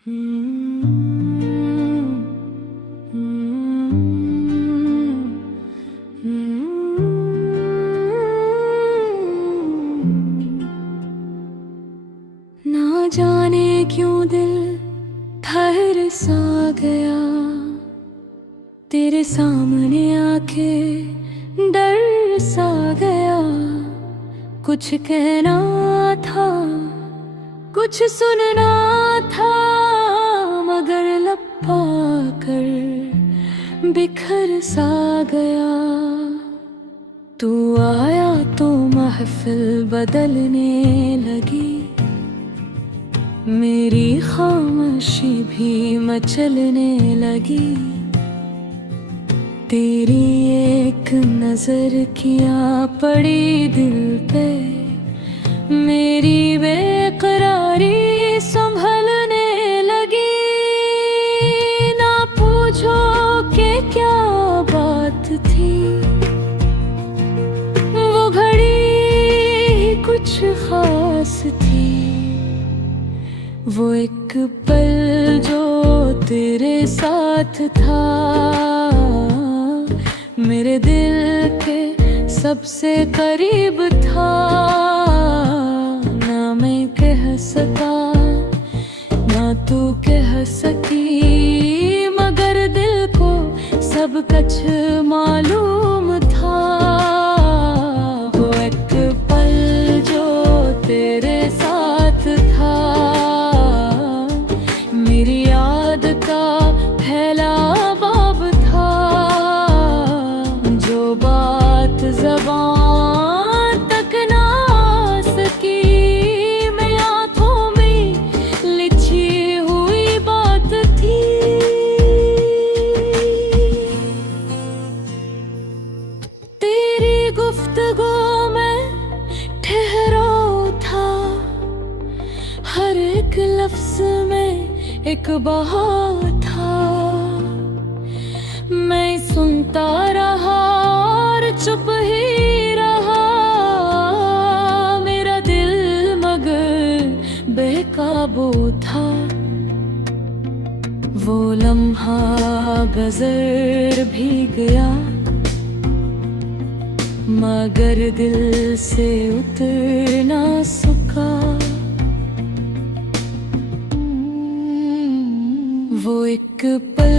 ना जाने क्यों दिल ठहर सा गया, तेरे सामने आके डर सा गया। कुछ कहना था, कुछ सुनना था, मगर लपा कर बिखर सा गया। तू आया तो महफिल बदलने लगी, मेरी खामोशी भी मचलने लगी। तेरी एक नजर किया पड़ी दिल पे, मेरी बेकरारी संभलने लगी। ना पूछो कि क्या बात थी, वो घड़ी कुछ खास थी। वो एक पल जो तेरे साथ था, मेरे दिल के सबसे करीब था। ना मैं कह सका, ना तू कह सकी, मगर दिल को सब कुछ मालूम था। वो एक पल जो तेरे साथ था, मेरी याद का फैला बाब था। जो बात ज़बान तक ना सकी, मैं आँखों में लिखी हुई बात थी। तेरी गुफ्तगू में ठहरा था, हर एक लफ्ज़ में एक बहार था। मैं सुनता रहा और चुप ही रहा, मेरा दिल मगर बेकाबू था। वो लम्हा गुज़र भी गया, मगर दिल से उतर ना सका। वो एक पल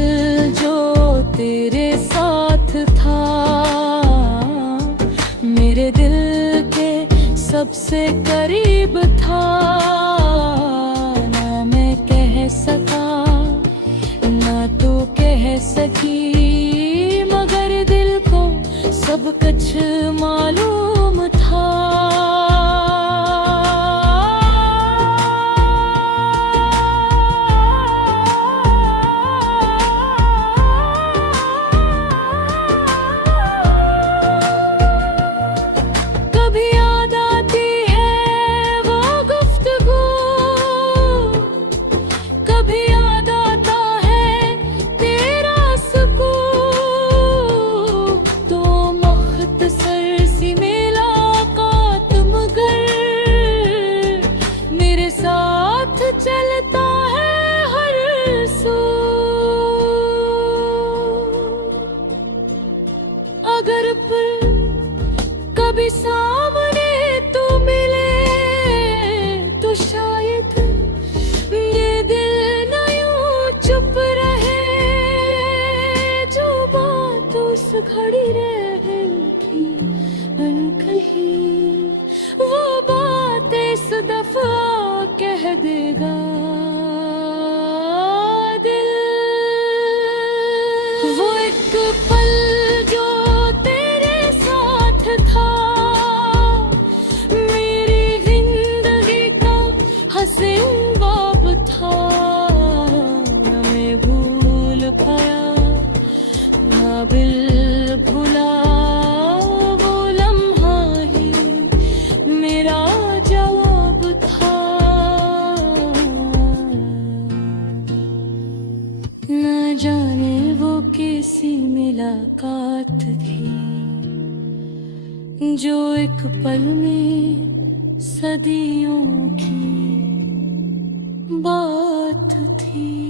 जो तेरे साथ था, मेरे दिल के सबसे करीब था। ना मैं कह सका, ना तू कह सकी, मगर दिल को सब कुछ मालूम था। कभी याद आती है वो गुफ्तगू, कभी याद आता है तेरा सुकून। तो मुख्तसर सी मुलाकात, मगर मेरे साथ चलता है हर सू। अगर फिर कभी सामने तू मिले, तो शायद ये दिल न यूं चुप रहे। जो बात उस घड़ी रहेगी अनकही, वो बात इस दफा कह देगा दिल। वो एक पल जो तेरे साथ था, मेरी जिंदगी का हसीन बाब था। न मैं भूल पाया, ना दिल भुला, वो लम्हा ही मेरा जवाब था। न जाने वो कैसी मुलाकात थी, जो एक पल में सदियों की बात बात थी।